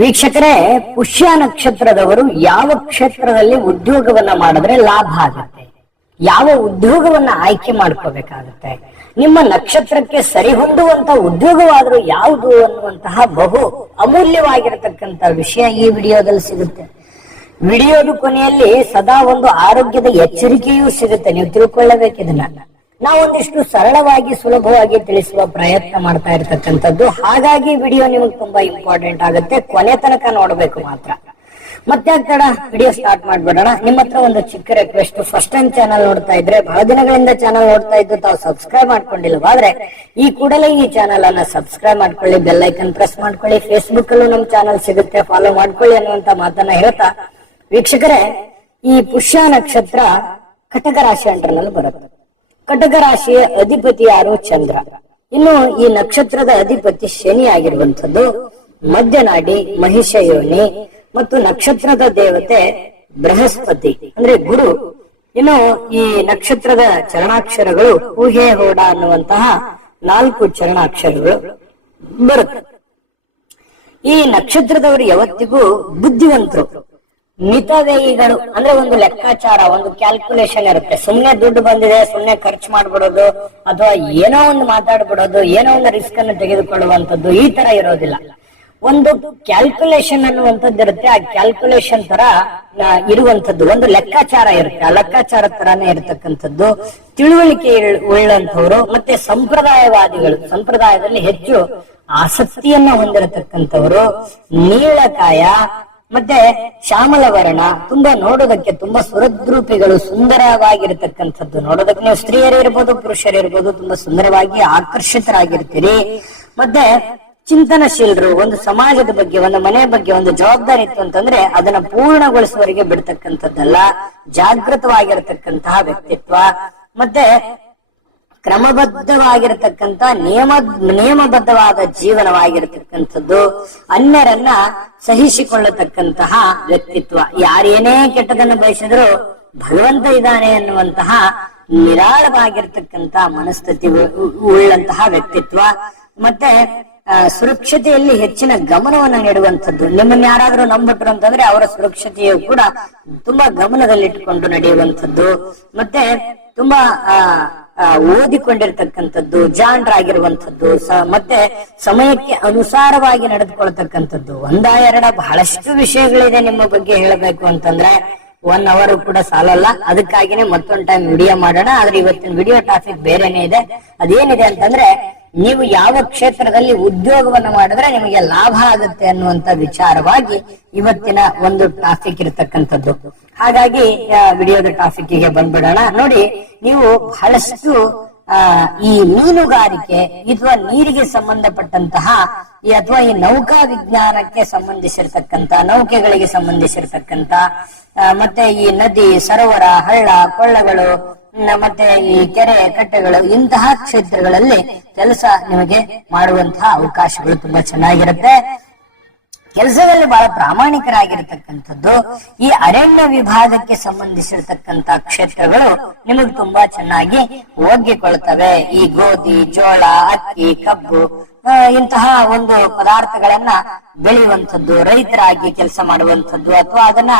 ವೀಕ್ಷಕರೇ, ಪುಷ್ಯ ನಕ್ಷತ್ರದವರು ಯಾವ ಕ್ಷೇತ್ರದಲ್ಲಿ ಉದ್ಯೋಗವನ್ನ ಮಾಡಿದ್ರೆ ಲಾಭ ಆಗುತ್ತೆ? ಯಾವ ಉದ್ಯೋಗವನ್ನ ಆಯ್ಕೆ ಮಾಡ್ಕೋಬೇಕಾಗುತ್ತೆ? ನಿಮ್ಮ ನಕ್ಷತ್ರಕ್ಕೆ ಸರಿ ಹೊಂದುವಂತ ಉದ್ಯೋಗವಾದ್ರೂ ಯಾವುದು ಅನ್ನುವಂತಹ ಬಹು ಅಮೂಲ್ಯವಾಗಿರತಕ್ಕಂತ ವಿಷಯ ಈ ವಿಡಿಯೋದಲ್ಲಿ ಸಿಗುತ್ತೆ. ವಿಡಿಯೋದ ಕೊನೆಯಲ್ಲಿ ಸದಾ ಒಂದು ಆರೋಗ್ಯದ ಎಚ್ಚರಿಕೆಯೂ ಸಿಗುತ್ತೆ. ನೀವು ತಿಳ್ಕೊಳ್ಳಬೇಕು ಇದನ್ನ. ನಾವೊಂದಿಷ್ಟು ಸರಳವಾಗಿ, ಸುಲಭವಾಗಿ ತಿಳಿಸುವ ಪ್ರಯತ್ನ ಮಾಡ್ತಾ ಇರ್ತಕ್ಕಂಥದ್ದು. ಹಾಗಾಗಿ ವಿಡಿಯೋ ನಿಮಗೆ ತುಂಬಾ ಇಂಪಾರ್ಟೆಂಟ್ ಆಗುತ್ತೆ. ಕೊನೆ ತನಕ ನೋಡ್ಬೇಕು ಮಾತ್ರ. ಮತ್ತೆ ತಡ ವಿಡಿಯೋ ಸ್ಟಾರ್ಟ್ ಮಾಡ್ಬಿಡೋಣ. ನಿಮ್ಮ ಹತ್ರ ಒಂದು ಚಿಕ್ಕ ರಿಕ್ವೆಸ್ಟ್ ಫಸ್ಟ್ ಟೈಮ್ ಚಾನಲ್ ನೋಡ್ತಾ ಇದ್ರೆ, ಬಹಳ ದಿನಗಳಿಂದ ಚಾನಲ್ ನೋಡ್ತಾ ಇದ್ದು, ತಾವು ಸಬ್ಸ್ಕ್ರೈಬ್ ಮಾಡ್ಕೊಂಡಿಲ್ವಾದ್ರೆ ಈ ಕೂಡಲೇ ಈ ಚಾನಲ್ ಅನ್ನ ಸಬ್ಸ್ಕ್ರೈಬ್ ಮಾಡ್ಕೊಳ್ಳಿ ಬೆಲ್ ಐಕನ್ ಪ್ರೆಸ್ ಮಾಡ್ಕೊಳ್ಳಿ ಫೇಸ್ಬುಕ್ ಅಲ್ಲೂ ನಮ್ ಚಾನಲ್ ಸಿಗುತ್ತೆ. ಫಾಲೋ ಮಾಡ್ಕೊಳ್ಳಿ ಅನ್ನುವಂತ ಮಾತನ್ನ ಹೇಳ್ತಾ, ವೀಕ್ಷಕರೇ, ಈ ಪುಷ್ಯ ನಕ್ಷತ್ರ ಕಟಕ ರಾಶಿ ಅಂಟರ್ನಲ್ಲಿ ಬರುತ್ತೆ. ಕಟಕ ರಾಶಿಯ ಅಧಿಪತಿ ಯಾರು? ಚಂದ್ರ. ಇನ್ನು ಈ ನಕ್ಷತ್ರದ ಅಧಿಪತಿ ಶನಿ ಆಗಿರುವಂತದ್ದು ಮಧ್ಯನಾಡಿ ಮಹಿಷ ಯೋನಿ ಮತ್ತು ನಕ್ಷತ್ರದ ದೇವತೆ ಬೃಹಸ್ಪತಿ, ಅಂದ್ರೆ ಗುರು. ಇನ್ನು ಈ ನಕ್ಷತ್ರದ ಚರಣಾಕ್ಷರಗಳು ಊಹೆ ಹೋಡ ಅನ್ನುವಂತಹ ನಾಲ್ಕು ಚರಣಾಕ್ಷರಗಳು ಬರುತ್ತೆ. ಈ ನಕ್ಷತ್ರದವರು ಯಾವತ್ತಿಗೂ ಬುದ್ಧಿವಂತರು. ಮಿತವ್ಯಯಿಗಳು ಅಂದ್ರೆ ಒಂದು ಲೆಕ್ಕಾಚಾರ, ಒಂದು ಕ್ಯಾಲ್ಕುಲೇಷನ್ ಇರುತ್ತೆ. ಸುಮ್ನೆ ದುಡ್ಡು ಬಂದಿದೆ, ಸುಮ್ನೆ ಖರ್ಚು ಮಾಡ್ಬಿಡೋದು, ಅಥವಾ ಏನೋ ಒಂದು ಮಾತಾಡ್ಬಿಡೋದು, ಏನೋ ಒಂದು ರಿಸ್ಕ್ ಅನ್ನು ತೆಗೆದುಕೊಳ್ಳುವಂತದ್ದು ಈ ತರ ಇರೋದಿಲ್ಲ. ಒಂದು ಕ್ಯಾಲ್ಕುಲೇಷನ್ ಅನ್ನುವಂಥದ್ದು ಇರುತ್ತೆ. ಆ ಕ್ಯಾಲ್ಕುಲೇಷನ್ ತರ ಇರುವಂತದ್ದು ಒಂದು ಲೆಕ್ಕಾಚಾರ ಇರುತ್ತೆ. ಆ ಲೆಕ್ಕಾಚಾರ ತರಾನೇ ಇರತಕ್ಕಂಥದ್ದು. ತಿಳುವಳಿಕೆ ಉಳ್ಳಂತವ್ರು ಮತ್ತೆ ಸಂಪ್ರದಾಯವಾದಿಗಳು. ಸಂಪ್ರದಾಯದಲ್ಲಿ ಹೆಚ್ಚು ಆಸಕ್ತಿಯನ್ನ ಹೊಂದಿರತಕ್ಕಂಥವ್ರು, ನೀಳಕಾಯ ಮತ್ತೆ ಶ್ಯಾಮಲ ವರ್ಣ ತುಂಬಾ ನೋಡೋದಕ್ಕೆ ತುಂಬಾ ಸುರದ್ರೂಪಿಗಳು ಸುಂದರವಾಗಿರತಕ್ಕಂಥದ್ದು. ನೋಡೋದಕ್ಕೆ ನೀವು ಸ್ತ್ರೀಯರು ಇರ್ಬೋದು, ಪುರುಷರು ತುಂಬಾ ಸುಂದರವಾಗಿ ಆಕರ್ಷಿತರಾಗಿರ್ತೀರಿ. ಮತ್ತೆ ಚಿಂತನಶೀಲರು, ಒಂದು ಸಮಾಜದ ಬಗ್ಗೆ, ಒಂದು ಮನೆ ಬಗ್ಗೆ, ಒಂದು ಜವಾಬ್ದಾರಿ ಇತ್ತು ಅಂತಂದ್ರೆ ಅದನ್ನ ಪೂರ್ಣಗೊಳಿಸುವವರಿಗೆ ಬಿಡ್ತಕ್ಕಂಥದ್ದಲ್ಲ, ಜಾಗೃತವಾಗಿರತಕ್ಕಂತಹ ವ್ಯಕ್ತಿತ್ವ. ಮತ್ತೆ ಕ್ರಮಬದ್ಧವಾಗಿರತಕ್ಕಂತ ನಿಯಮ ನಿಯಮಬದ್ಧವಾದ ಜೀವನವಾಗಿರತಕ್ಕಂಥದ್ದು ಅನ್ಯರನ್ನ ಸಹಿಸಿಕೊಳ್ಳತಕ್ಕಂತಹ ವ್ಯಕ್ತಿತ್ವ. ಯಾರೇನೇ ಕೆಟ್ಟದನ್ನು ಬಯಸಿದ್ರು ಭಗವಂತ ಇದ್ದಾನೆ ಅನ್ನುವಂತಹ ನಿರಾಳವಾಗಿರ್ತಕ್ಕಂತ ಮನಸ್ಥಿತಿ ಉಳ್ಳಂತಹ ವ್ಯಕ್ತಿತ್ವ. ಮತ್ತೆ ಸುರಕ್ಷತೆಯಲ್ಲಿ ಹೆಚ್ಚಿನ ಗಮನವನ್ನು ನೀಡುವಂಥದ್ದು. ನಿಮ್ಮನ್ನ ಯಾರಾದ್ರೂ ನಂಬಿಟ್ರು ಅಂತಂದ್ರೆ ಅವರ ಸುರಕ್ಷತೆಯು ಕೂಡ ತುಂಬಾ ಗಮನದಲ್ಲಿಟ್ಟುಕೊಂಡು ನಡೆಯುವಂಥದ್ದು. ಮತ್ತೆ ತುಂಬಾ ಆ, ಓದಿಕೊಂಡಿರ್ತಕ್ಕಂಥದ್ದು, ಜಾಣರಾಗಿರುವಂಥದ್ದು ಮತ್ತೆ ಸಮಯಕ್ಕೆ ಅನುಸಾರವಾಗಿ ನಡೆದುಕೊಳ್ತಕ್ಕಂಥದ್ದು. ಒಂದ ಎರಡ ಬಹಳಷ್ಟು ವಿಷಯಗಳಿದೆ ನಿಮ್ಮ ಬಗ್ಗೆ ಹೇಳಬೇಕು ಅಂತಂದ್ರೆ ಒನ್ ಅವರ್ ಕೂಡ ಸಾಲಲ್ಲ. ಅದಕ್ಕಾಗಿನೇ ಮತ್ತೊಂದ್ ಟೈಮ್ ವಿಡಿಯೋ ಮಾಡೋಣ. ಆದ್ರೆ ಇವತ್ತಿನ ವಿಡಿಯೋ ಟಾಪಿಕ್ ಬೇರೆನೆ ಇದೆ. ಅದೇನಿದೆ ಅಂತಂದ್ರೆ, ನೀವು ಯಾವ ಕ್ಷೇತ್ರದಲ್ಲಿ ಉದ್ಯೋಗವನ್ನ ಮಾಡಿದ್ರೆ ನಿಮಗೆ ಲಾಭ ಆಗುತ್ತೆ ಅನ್ನುವಂತ ವಿಚಾರವಾಗಿ ಇವತ್ತಿನ ಒಂದು ಟಾಪಿಕ್ ಇರತಕ್ಕಂಥದ್ದು. ಹಾಗಾಗಿ ವಿಡಿಯೋದ ಟಾಪಿಕ್ಗೆ ಬಂದ್ಬಿಡೋಣ. ನೋಡಿ, ನೀವು ಬಹಳಷ್ಟು ಈ ಮೀನುಗಾರಿಕೆ ಅಥವಾ ನೀರಿಗೆ ಸಂಬಂಧಪಟ್ಟಂತಹ, ಈ ಅಥವಾ ಈ ನೌಕಾ ವಿಜ್ಞಾನಕ್ಕೆ ಸಂಬಂಧಿಸಿರ್ತಕ್ಕಂತ ನೌಕೆಗಳಿಗೆ ಸಂಬಂಧಿಸಿರ್ತಕ್ಕಂತ ಮತ್ತೆ ಈ ನದಿ, ಸರೋವರ, ಹಳ್ಳ, ಕೊಳ್ಳಗಳು ಮತ್ತೆ ಈ ಕೆರೆ ಕಟ್ಟೆಗಳು, ಇಂತಹ ಕ್ಷೇತ್ರಗಳಲ್ಲಿ ಕೆಲಸ ನಿಮಗೆ ಮಾಡುವಂತಹ ಅವಕಾಶಗಳು ತುಂಬಾ ಚೆನ್ನಾಗಿರುತ್ತೆ. ಕೆಲಸದಲ್ಲಿ ಬಹಳ ಪ್ರಾಮಾಣಿಕರಾಗಿರ್ತಕ್ಕಂಥದ್ದು. ಈ ಅರಣ್ಯ ವಿಭಾಗಕ್ಕೆ ಸಂಬಂಧಿಸಿರ್ತಕ್ಕಂತ ಕ್ಷೇತ್ರಗಳು ನಿಮಗೆ ತುಂಬಾ ಚೆನ್ನಾಗಿ ಒಗ್ಗಿಕೊಳ್ತವೆ ಈ ಗೋಧಿ, ಜೋಳ, ಅಕ್ಕಿ, ಕಬ್ಬು ಇಂತಹ ಒಂದು ಪದಾರ್ಥಗಳನ್ನ ಬೆಳೆಯುವಂಥದ್ದು, ರೈತರಾಗಿ ಕೆಲಸ ಮಾಡುವಂಥದ್ದು, ಅಥವಾ ಅದನ್ನ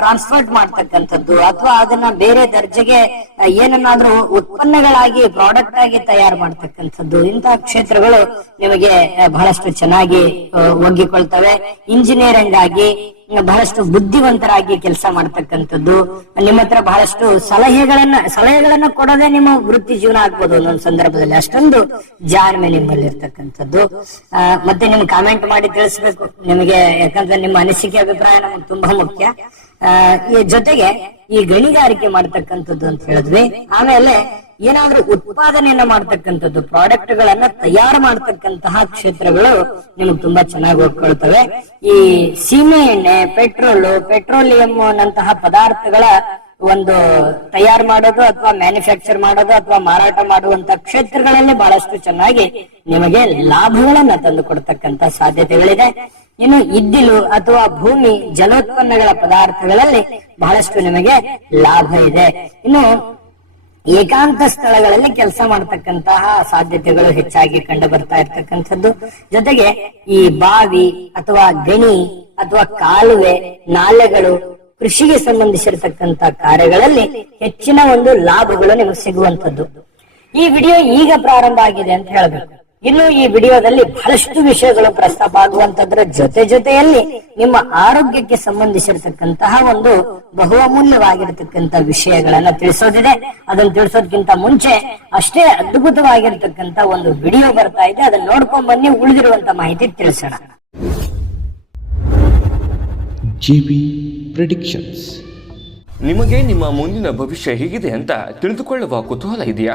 ಟ್ರಾನ್ಸ್ಪೋರ್ಟ್ ಮಾಡ್ತಕ್ಕಂಥದ್ದು, ಅಥವಾ ಅದನ್ನ ಬೇರೆ ದರ್ಜೆಗೆ ಏನನ್ನಾದ್ರೂ ಉತ್ಪನ್ನಗಳಾಗಿ ಪ್ರಾಡಕ್ಟ್ ಆಗಿ ತಯಾರು ಮಾಡ್ತಕ್ಕಂಥದ್ದು, ಇಂತಹ ಕ್ಷೇತ್ರಗಳು ನಿಮಗೆ ಬಹಳಷ್ಟು ಚೆನ್ನಾಗಿ ಒಗ್ಗಿಕೊಳ್ತವೆ. ಇಂಜಿನಿಯರಿಂಗ್ ಆಗಿ ಬಹಳಷ್ಟು ಬುದ್ಧಿವಂತರಾಗಿ ಕೆಲಸ ಮಾಡ್ತಕ್ಕಂಥದ್ದು ನಿಮ್ಮ ಹತ್ರ ಬಹಳಷ್ಟು ಸಲಹೆಗಳನ್ನ ಸಲಹೆಗಳನ್ನ ಕೊಡೋದೇ ನಿಮ್ಮ ವೃತ್ತಿ ಜೀವನ ಆಗ್ಬೋದು ಒಂದೊಂದು ಸಂದರ್ಭದಲ್ಲಿ ಅಷ್ಟೊಂದು ಜಾಣ್ಮೆ ನಿಮ್ಮಲ್ಲಿ ಆ, ಮತ್ತೆ ನಿಮ್ ಕಾಮೆಂಟ್ ಮಾಡಿ ತಿಳಿಸ್ಬೇಕು. ನಿಮಗೆ ಯಾಕಂದ್ರೆ ನಿಮ್ಮ ಅನಿಸಿಕೆ ಅಭಿಪ್ರಾಯ ನಮಗೆ ತುಂಬಾ ಮುಖ್ಯ. ಈ ಜೊತೆಗೆ ಈ ಗಣಿಗಾರಿಕೆ ಮಾಡ್ತಕ್ಕಂಥದ್ದು ಅಂತ ಹೇಳಿದ್ವಿ. ಆಮೇಲೆ ಏನಾದ್ರೂ ಉತ್ಪಾದನೆಯನ್ನ ಮಾಡ್ತಕ್ಕಂಥದ್ದು ಪ್ರಾಡಕ್ಟ್ ಗಳನ್ನ ತಯಾರು ಮಾಡ್ತಕ್ಕಂತಹ ಕ್ಷೇತ್ರಗಳು ನಿಮ್ಗೆ ತುಂಬಾ ಚೆನ್ನಾಗಿ ಹೋಗ್ಕೊಳ್ತವೆ. ಈ ಸೀಮೆ ಎಣ್ಣೆ, ಪೆಟ್ರೋಲು ಪೆಟ್ರೋಲಿಯಂ ನಂತಹ ಪದಾರ್ಥಗಳ ಒಂದು ತಯಾರು ಮಾಡೋದು ಅಥವಾ ಮ್ಯಾನುಫ್ಯಾಕ್ಚರ್ ಮಾಡೋದು ಅಥವಾ ಮಾರಾಟ ಮಾಡುವಂತ ಕ್ಷೇತ್ರಗಳಲ್ಲಿ ಬಹಳಷ್ಟು ಚೆನ್ನಾಗಿ ನಿಮಗೆ ಲಾಭಗಳನ್ನ ತಂದು ಕೊಡ್ತಕ್ಕಂತ ಸಾಧ್ಯತೆಗಳಿದೆ. ಇನ್ನು ಇದ್ದಿಲು ಅಥವಾ ಭೂಮಿ ಜಲೋತ್ಪನ್ನಗಳ ಪದಾರ್ಥಗಳಲ್ಲಿ ಬಹಳಷ್ಟು ನಿಮಗೆ ಲಾಭ ಇದೆ. ಇನ್ನು ಏಕಾಂತ ಸ್ಥಳಗಳಲ್ಲಿ ಕೆಲಸ ಮಾಡತಕ್ಕಂತಹ ಸಾಧ್ಯತೆಗಳು ಹೆಚ್ಚಾಗಿ ಕಂಡು ಬರ್ತಾ ಇರ್ತಕ್ಕಂಥದ್ದು. ಜೊತೆಗೆ ಈ ಬಾವಿ ಅಥವಾ ಗಣಿ ಅಥವಾ ಕಾಲುವೆ, ನಾಲೆಗಳು ಕೃಷಿಗೆ ಸಂಬಂಧಿಸಿರತಕ್ಕಂತ ಕಾರ್ಯಗಳಲ್ಲಿ ಹೆಚ್ಚಿನ ಒಂದು ಲಾಭಗಳು ನಿಮಗೆ ಸಿಗುವಂತದ್ದು ಈ ವಿಡಿಯೋ ಈಗ ಪ್ರಾರಂಭ ಆಗಿದೆ ಅಂತ ಹೇಳಬೇಕು. ಇನ್ನು ಈ ವಿಡಿಯೋದಲ್ಲಿ ಬಹಳಷ್ಟು ವಿಷಯಗಳು ಪ್ರಸ್ತಾಪ ಆಗುವಂತದ್ರ ಜೊತೆ ಜೊತೆಯಲ್ಲಿ ನಿಮ್ಮ ಆರೋಗ್ಯಕ್ಕೆ ಸಂಬಂಧಿಸಿರತಕ್ಕಂತಹ ಒಂದು ಬಹು ಅಮೂಲ್ಯವಾಗಿರತಕ್ಕಂತ ವಿಷಯಗಳನ್ನ ತಿಳಿಸೋದಿದೆ. ಅದನ್ನ ತಿಳಿಸೋದಕ್ಕಿಂತ ಮುಂಚೆ ಅಷ್ಟೇ ಅದ್ಭುತವಾಗಿರ್ತಕ್ಕಂತ ಒಂದು ವಿಡಿಯೋ ಬರ್ತಾ ಇದೆ. ಅದನ್ನ ನೋಡ್ಕೊಂಡ್ ಬನ್ನಿ ಉಳಿದಿರುವಂತ ಮಾಹಿತಿ ತಿಳಿಸೋಣ. GB predictions. ನಿಮಗೆ ನಿಮ್ಮ ಮುಂದಿನ ಭವಿಷ್ಯ ಹೇಗಿದೆ ಅಂತ ತಿಳಿದುಕೊಳ್ಳುವ ಕುತೂಹಲ ಇದೆಯಾ?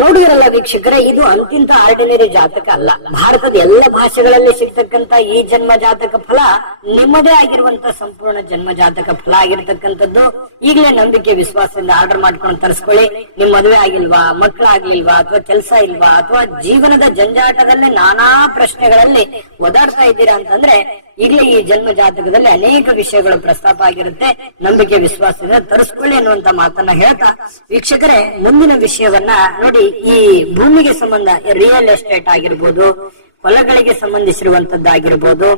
ನೋಡಿದ್ರಲ್ಲ ವೀಕ್ಷಕರೇ, ಇದು ಅಂತಿಂತ ಆರ್ಡಿನರಿ ಜಾತಕ ಅಲ್ಲ. ಭಾರತದ ಎಲ್ಲ ಭಾಷೆಗಳಲ್ಲಿ ಸಿಗ್ತಕ್ಕಂತ ಈ ಜನ್ಮ ಜಾತಕ ಫಲ ನಿಮ್ಮದೇ ಆಗಿರುವಂತ ಸಂಪೂರ್ಣ ಜನ್ಮ ಜಾತಕ ಫಲ ಆಗಿರ್ತಕ್ಕಂಥದ್ದು. ಈಗಲೇ ನಂಬಿಕೆ, ವಿಶ್ವಾಸದಿಂದ ಆರ್ಡರ್ ಮಾಡ್ಕೊಂಡು ತರಿಸ್ಕೊಳ್ಳಿ. ನಿಮ್ ಮದುವೆ ಆಗಿಲ್ವಾ ಮಕ್ಕಳಾಗ್ಲಿಲ್ವಾ ಅಥವಾ ಕೆಲಸ ಇಲ್ವಾ, ಅಥವಾ ಜೀವನದ ಜಂಜಾಟದಲ್ಲಿ ನಾನಾ ಪ್ರಶ್ನೆಗಳಲ್ಲಿ ಒದಾಡ್ತಾ ಇದ್ದೀರಾ ಅಂತಂದ್ರೆ ಈಗಲೇ ಈ ಜನ್ಮ ಜಾತಕದಲ್ಲಿ ಅನೇಕ ವಿಷಯಗಳು ಪ್ರಸ್ತಾಪ ಆಗಿರುತ್ತೆ. ನಂಬಿಕೆ ವಿಶ್ವಾಸದಿಂದ ತರಿಸ್ಕೊಳ್ಳಿ ಅನ್ನುವಂತ ಮಾತನ್ನ ಹೇಳ್ತಾ ವೀಕ್ಷಕರೇ, ಮುಂದಿನ ವಿಷಯವನ್ನ ನೋಡಿ, ಈ ಭೂಮಿಗೆ ಸಂಬಂಧ ರಿಯಲ್ ಎಸ್ಟೇಟ್ ಆಗಿರ್ಬೋದು, ಹೊಲಗಳಿಗೆ ಸಂಬಂಧಿಸಿರುವಂತದ್ದಾಗಿರ್ಬೋದು,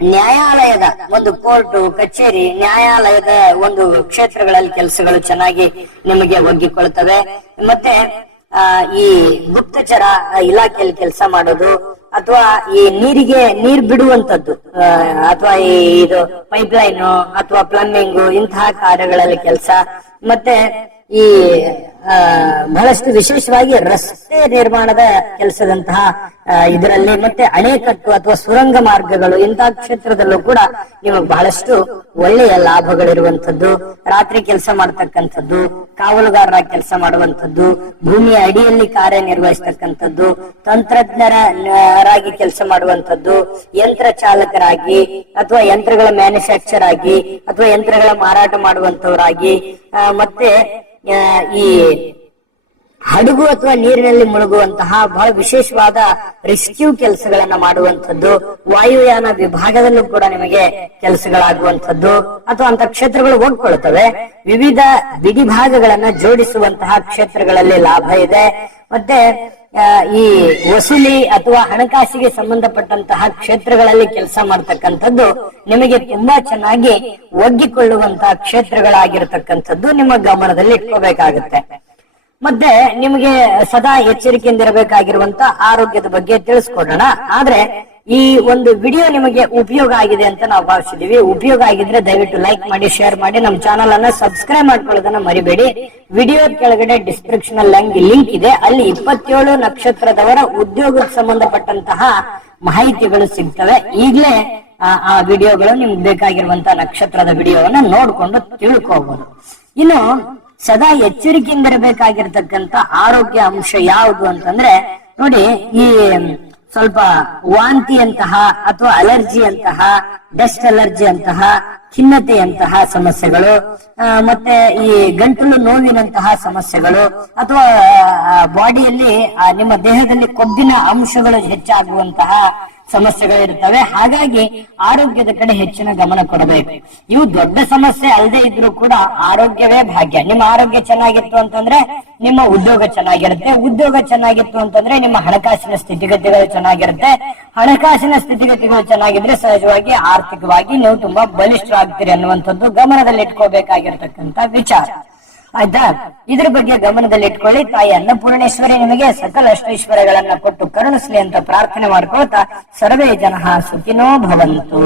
ನ್ಯಾಯಾಲಯದ ಒಂದು ಕೋರ್ಟ್, ಕಚೇರಿ, ನ್ಯಾಯಾಲಯದ ಒಂದು ಕ್ಷೇತ್ರಗಳಲ್ಲಿ ಕೆಲಸಗಳು ಚೆನ್ನಾಗಿ ನಿಮಗೆ ಒಗ್ಗಿಕೊಳ್ತವೆ. ಮತ್ತೆ ಈ ಗುಪ್ತಚರ ಇಲಾಖೆಯಲ್ಲಿ ಕೆಲಸ ಮಾಡೋದು ಅಥವಾ ಈ ನೀರಿಗೆ ನೀರ್ ಬಿಡುವಂತದ್ದು ಅಥವಾ ಈ ಇದು ಪೈಪ್ ಲೈನ್ ಅಥವಾ ಪ್ಲಂಬಿಂಗ್ ಇಂತಹ ಕಾರ್ಯಗಳಲ್ಲಿ ಕೆಲಸ. ಮತ್ತೆ ಈ ಬಹಳಷ್ಟು ವಿಶೇಷವಾಗಿ ರಸ್ತೆ ನಿರ್ಮಾಣದ ಕೆಲಸದಂತಹ ಇದರಲ್ಲಿ ಮತ್ತೆ ಅಣೆಕಟ್ಟು ಅಥವಾ ಸುರಂಗ ಮಾರ್ಗಗಳು ಇಂತಹ ಕ್ಷೇತ್ರದಲ್ಲೂ ಕೂಡ ನಿಮಗೆ ಬಹಳಷ್ಟು ಒಳ್ಳೆಯ ಲಾಭಗಳಿರುವಂತದ್ದು ರಾತ್ರಿ ಕೆಲಸ ಮಾಡ್ತಕ್ಕಂಥದ್ದು, ಕಾವಲುಗಾರರ ಕೆಲಸ ಮಾಡುವಂತದ್ದು ಭೂಮಿಯ ಅಡಿಯಲ್ಲಿ ಕಾರ್ಯನಿರ್ವಹಿಸ್ತಕ್ಕಂಥದ್ದು, ತಂತ್ರಜ್ಞರಾಗಿ ಕೆಲಸ ಮಾಡುವಂತದ್ದು ಯಂತ್ರ ಚಾಲಕರಾಗಿ ಅಥವಾ ಯಂತ್ರಗಳ ಮ್ಯಾನುಫ್ಯಾಕ್ಚರ್ ಆಗಿ ಅಥವಾ ಯಂತ್ರಗಳ ಮಾರಾಟ ಮಾಡುವಂತವರಾಗಿ ಮತ್ತೆ ಈ ಹಡಗು ಅಥವಾ ನೀರಿನಲ್ಲಿ ಮುಳುಗುವಂತಹ ಬಹಳ ವಿಶೇಷವಾದ ರೆಸ್ಕ್ಯೂ ಕೆಲಸಗಳನ್ನ ಮಾಡುವಂತದ್ದು ವಾಯುಯಾನ ವಿಭಾಗದಲ್ಲೂ ಕೂಡ ನಿಮಗೆ ಕೆಲಸಗಳಾಗುವಂತದ್ದು ಅಥವಾ ಅಂತ ಕ್ಷೇತ್ರಗಳು ಹೋಗ್ಕೊಳ್ತವೆ. ವಿವಿಧ ಬಿಡಿಭಾಗಗಳನ್ನ ಜೋಡಿಸುವಂತಹ ಕ್ಷೇತ್ರಗಳಲ್ಲಿ ಲಾಭ ಇದೆ. ಮತ್ತೆ ಈ ವಸೂಲಿ ಅಥವಾ ಹಣಕಾಸಿಗೆ ಸಂಬಂಧಪಟ್ಟಂತಹ ಕ್ಷೇತ್ರಗಳಲ್ಲಿ ಕೆಲಸ ಮಾಡ್ತಕ್ಕಂಥದ್ದು ನಿಮಗೆ ತುಂಬಾ ಚೆನ್ನಾಗಿ ಒಗ್ಗಿಕೊಳ್ಳುವಂತಹ ಕ್ಷೇತ್ರಗಳಾಗಿರ್ತಕ್ಕಂಥದ್ದು ನಿಮ್ಮ ಗಮನದಲ್ಲಿ ಇಟ್ಕೋಬೇಕಾಗುತ್ತೆ. ಮತ್ತೆ ನಿಮಗೆ ಸದಾ ಎಚ್ಚರಿಕೆಯಿಂದ ಇರಬೇಕಾಗಿರುವಂತ ಆರೋಗ್ಯದ ಬಗ್ಗೆ ತಿಳಿಸ್ಕೊಡೋಣ. ಆದ್ರೆ ಈ ಒಂದು ವಿಡಿಯೋ ನಿಮಗೆ ಉಪಯೋಗ ಆಗಿದೆ ಅಂತ ನಾವು ಭಾವಿಸಿದೀವಿ. ಉಪಯೋಗ ಆಗಿದ್ರೆ ದಯವಿಟ್ಟು ಲೈಕ್ ಮಾಡಿ, ಶೇರ್ ಮಾಡಿ. ನಮ್ಮ ಚಾನಲ್ ಅನ್ನ ಸಬ್ಸ್ಕ್ರೈಬ್ ಮಾಡ್ಕೊಳ್ಳೋದನ್ನ ಮರಿಬೇಡಿ. ವಿಡಿಯೋ ಕೆಳಗಡೆ ಡಿಸ್ಕ್ರಿಪ್ಷನ್ ಅಲ್ಲಿ ಲಿಂಕ್ ಇದೆ. ಅಲ್ಲಿ ಇಪ್ಪತ್ತೇಳು ನಕ್ಷತ್ರದವರ ಉದ್ಯೋಗಕ್ಕೆ ಸಂಬಂಧಪಟ್ಟಂತಹ ಮಾಹಿತಿಗಳು ಸಿಗ್ತವೆ. ಈಗಲೇ, ಆ ವಿಡಿಯೋಗಳು ನಿಮ್ಗೆ ಬೇಕಾಗಿರುವಂತಹ ನಕ್ಷತ್ರದ ವಿಡಿಯೋವನ್ನ ನೋಡ್ಕೊಂಡು ತಿಳ್ಕೋಬಹುದು ಇನ್ನು ಸದಾ ಎಚ್ಚರಿಕೆಯಿಂದ ಇರಬೇಕಾಗಿರ್ತಕ್ಕಂತ ಆರೋಗ್ಯ ಅಂಶ ಯಾವುದು ಅಂತಂದ್ರೆ, ನೋಡಿ, ಈ ಸ್ವಲ್ಪ ವಾಂತಿ ಅಂತಹ ಅಥವಾ ಅಲರ್ಜಿ ಅಂತಹ ಡಸ್ಟ್ ಅಲರ್ಜಿ ಅಂತಹ ಖಿನ್ನತೆಯಂತಹ ಸಮಸ್ಯೆಗಳು ಮತ್ತೆ ಈ ಗಂಟಲು ನೋವಿನಂತಹ ಸಮಸ್ಯೆಗಳು, ಅಥವಾ ಬಾಡಿಯಲ್ಲಿ ನಿಮ್ಮ ದೇಹದಲ್ಲಿ ಕೊಬ್ಬಿನ ಅಂಶಗಳು ಹೆಚ್ಚಾಗುವಂತಹ ಸಮಸ್ಯೆಗಳು ಇರ್ತವೆ ಹಾಗಾಗಿ ಆರೋಗ್ಯದ ಕಡೆ ಹೆಚ್ಚಿನ ಗಮನ ಕೊಡಬೇಕು. ಇವು ದೊಡ್ಡ ಸಮಸ್ಯೆ ಅಲ್ಲದೆ ಇದ್ರೂ ಕೂಡ ಆರೋಗ್ಯವೇ ಭಾಗ್ಯ. ನಿಮ್ಮ ಆರೋಗ್ಯ ಚೆನ್ನಾಗಿತ್ತು ಅಂತಂದ್ರೆ ನಿಮ್ಮ ಉದ್ಯೋಗ ಚೆನ್ನಾಗಿರುತ್ತೆ. ಉದ್ಯೋಗ ಚೆನ್ನಾಗಿತ್ತು ಅಂತಂದ್ರೆ ನಿಮ್ಮ ಹಣಕಾಸಿನ ಸ್ಥಿತಿಗತಿಗಳು ಚೆನ್ನಾಗಿರುತ್ತೆ. ಹಣಕಾಸಿನ ಸ್ಥಿತಿಗತಿಗಳು ಚೆನ್ನಾಗಿದ್ರೆ ಸಹಜವಾಗಿ, ಆರ್ಥಿಕವಾಗಿ ನೀವು ತುಂಬಾ ಬಲಿಷ್ಠರಾಗ್ತೀರಿ ಅನ್ನುವಂಥದ್ದು ಗಮನದಲ್ಲಿ ಇಟ್ಕೋಬೇಕಾಗಿರ್ತಕ್ಕಂಥ ವಿಚಾರ. ಆಯ್ತಾ? ಇದ್ರ ಬಗ್ಗೆ ಗಮನದಲ್ಲಿ ಇಟ್ಕೊಳ್ಳಿ ತಾಯಿ ಅನ್ನಪೂರ್ಣೇಶ್ವರಿ ನಿಮಗೆ ಸಕಲ ಅಷ್ಟೈಶ್ವರ್ಯಗಳನ್ನ ಕೊಟ್ಟು ಕರುಣಿಸ್ಲಿ ಅಂತ ಪ್ರಾರ್ಥನೆ ಮಾಡ್ಕೊಳ್ತಾ ಸರ್ವೇ ಜನ ಸುಖಿನೋ ಭವಂತು.